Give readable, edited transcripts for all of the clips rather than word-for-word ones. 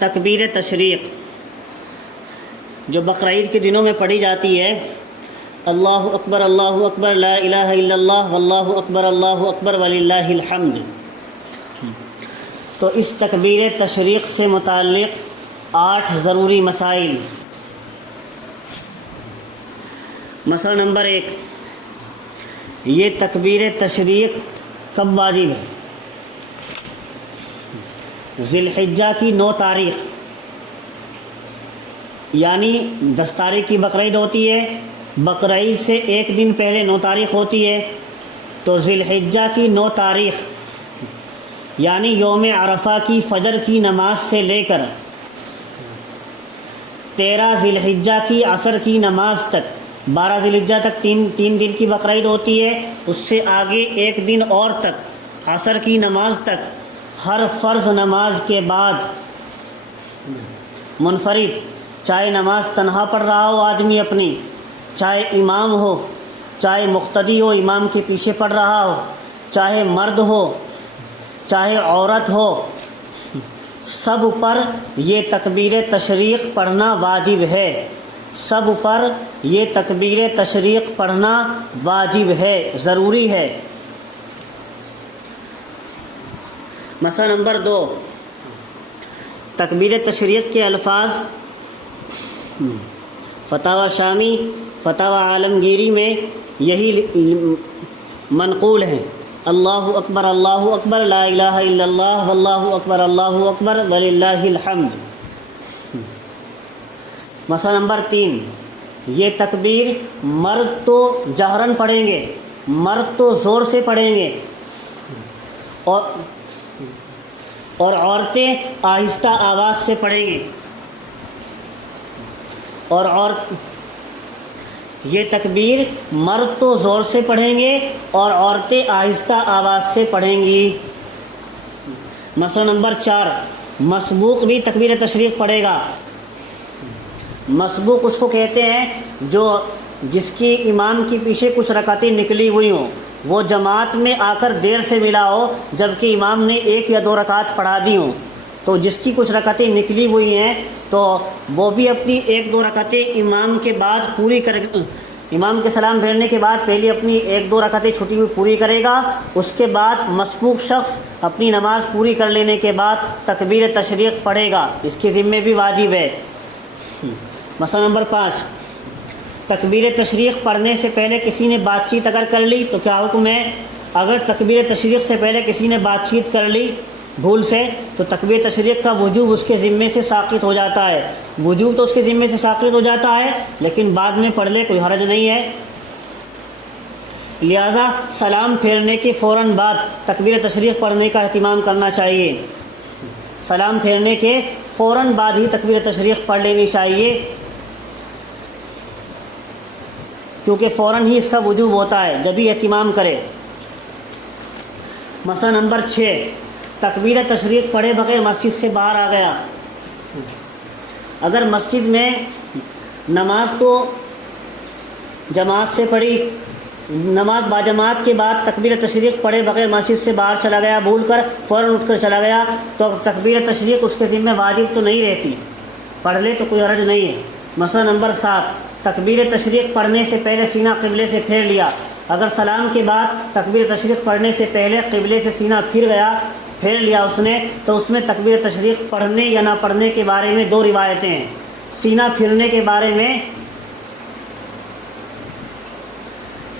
تکبیر تشریق جو بقرعید کے دنوں میں پڑھی جاتی ہے، اللہ اکبر لا الہ الا اللہ واللہ اکبر وللہ الحمد۔ تو اس تکبیر تشریق سے متعلق 8 ضروری مسائل۔ مسئلہ نمبر 1، یہ تکبیر تشریق کب واجب ہے؟ ذی الحجہ کی 9 تاریخ، یعنی 10 تاریخ کی بقرعید ہوتی ہے، بقرعید سے ایک دن پہلے 9 تاریخ ہوتی ہے، تو ذی الحجہ کی 9 تاریخ یعنی یوم عرفہ کی فجر کی نماز سے لے کر 13 ذی الحجہ کی عصر کی نماز تک، 12 ذی الحجہ تک تین دن کی بقرعید ہوتی ہے، اس سے آگے ایک دن اور تک عصر کی نماز تک ہر فرض نماز کے بعد منفرد، چاہے نماز تنہا پڑھ رہا ہو آدمی اپنی، چاہے امام ہو، چاہے مقتدی ہو امام کے پیچھے پڑھ رہا ہو، چاہے مرد ہو چاہے عورت ہو، سب پر یہ تکبیر تشریق پڑھنا واجب ہے، سب پر یہ تکبیر تشریق پڑھنا واجب ہے، ضروری ہے۔ مسئلہ نمبر 2، تکبیر تشریق کے الفاظ فتاوی شامی، فتاوی عالمگیری میں یہی منقول ہیں: اللہ اکبر لا الہ الا اللہ واللہ اکبر وللہ الحمد۔ مسئلہ نمبر 3، یہ تکبیر مرد تو جہرن پڑھیں گے، مرد تو زور سے پڑھیں گے، اور عورتیں آہستہ آواز سے پڑھیں گی، یہ تکبیر مرد تو زور سے پڑھیں گے اور عورتیں آہستہ آواز سے پڑھیں گی۔ مسئلہ نمبر 4، مسبوق بھی تکبیر تشریق پڑھے گا۔ مسبوق اس کو کہتے ہیں جس کی امام کے پیچھے کچھ رکعتیں نکلی ہوئی ہوں، وہ جماعت میں آ کر دیر سے ملا ہو جبکہ امام نے 1 یا 2 رکعت پڑھا دی ہوں، تو جس کی کچھ رکعتیں نکلی ہوئی ہیں تو وہ بھی اپنی 1-2 رکعتیں امام کے بعد پوری امام کے سلام پھیرنے کے بعد پہلے اپنی 1-2 رکعتیں چھٹی ہوئی پوری کرے گا، اس کے بعد مسبوق شخص اپنی نماز پوری کر لینے کے بعد تکبیر تشریق پڑھے گا، اس کے ذمے بھی واجب ہے۔ مسئلہ نمبر 5، تکبیر تشریق پڑھنے سے پہلے کسی نے بات چیت اگر کر لی تو کیا حکم ہے؟ اگر تکبیر تشریق سے پہلے کسی نے بات چیت کر لی بھول سے، تو تکبیر تشریق کا وجوب اس کے ذمے سے ساقط ہو جاتا ہے، وجوب تو اس کے ذمے سے ساقط ہو جاتا ہے، لیکن بعد میں پڑھ لے کوئی حرج نہیں ہے۔ لہذا سلام پھیرنے کے فوراً بعد تکبیر تشریق پڑھنے کا اہتمام کرنا چاہیے، سلام پھیرنے کے فوراً بعد ہی تکبیر تشریق پڑھ لینی چاہیے، کیونکہ فوراً ہی اس کا وجوب ہوتا ہے، جب ہی اہتمام کرے۔ مسئلہ نمبر 6، تکبیر تشریق پڑھے بغیر مسجد سے باہر آ گیا۔ اگر مسجد میں نماز تو جماعت سے پڑھی، نماز باجماعت کے بعد تکبیر تشریق پڑھے بغیر مسجد سے باہر چلا گیا، بھول کر فوراً اٹھ کر چلا گیا، تو تکبیر تشریق اس کے ذمہ واجب تو نہیں رہتی، پڑھ لے تو کوئی حرج نہیں ہے۔ مسئلہ نمبر 7، تکبیر تشریق پڑھنے سے پہلے سینہ قبلے سے پھیر لیا۔ اگر سلام کے بعد تکبیر تشریق پڑھنے سے پہلے قبلے سے سینہ پھیر لیا اس نے، تو اس میں تکبیر تشریق پڑھنے یا نہ پڑھنے کے بارے میں 2 روایتیں ہیں۔ سینہ پھیرنے کے بارے میں،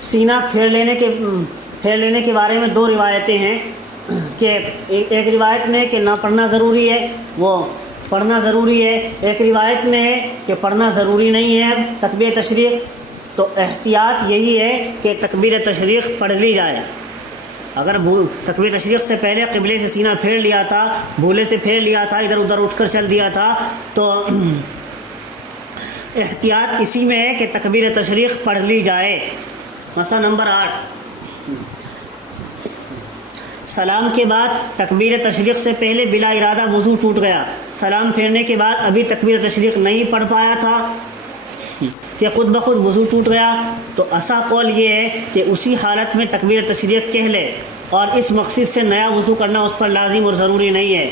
سینہ پھیر لینے کے بارے میں 2 روایتیں ہیں کہ ایک روایت میں کہ نہ پڑھنا ضروری ہے، وہ پڑھنا ضروری ہے، ایک روایت میں ہے کہ پڑھنا ضروری نہیں ہے تکبیر تشریق۔ تو احتیاط یہی ہے کہ تکبیر تشریق پڑھ لی جائے۔ اگر تکبیر تشریق سے پہلے قبلے سے سینہ پھیر لیا تھا، بھولے سے پھیر لیا تھا، ادھر ادھر اٹھ کر چل دیا تھا، تو احتیاط اسی میں ہے کہ تکبیر تشریق پڑھ لی جائے۔ مسئلہ نمبر 8، سلام کے بعد تکبیر تشریق سے پہلے بلا ارادہ وضو ٹوٹ گیا، سلام پھیرنے کے بعد ابھی تکبیر تشریق نہیں پڑھ پایا تھا کہ خود بخود وضو ٹوٹ گیا، تو اصح قول یہ ہے کہ اسی حالت میں تکبیر تشریق کہہ لے، اور اس مقصد سے نیا وضو کرنا اس پر لازم اور ضروری نہیں ہے۔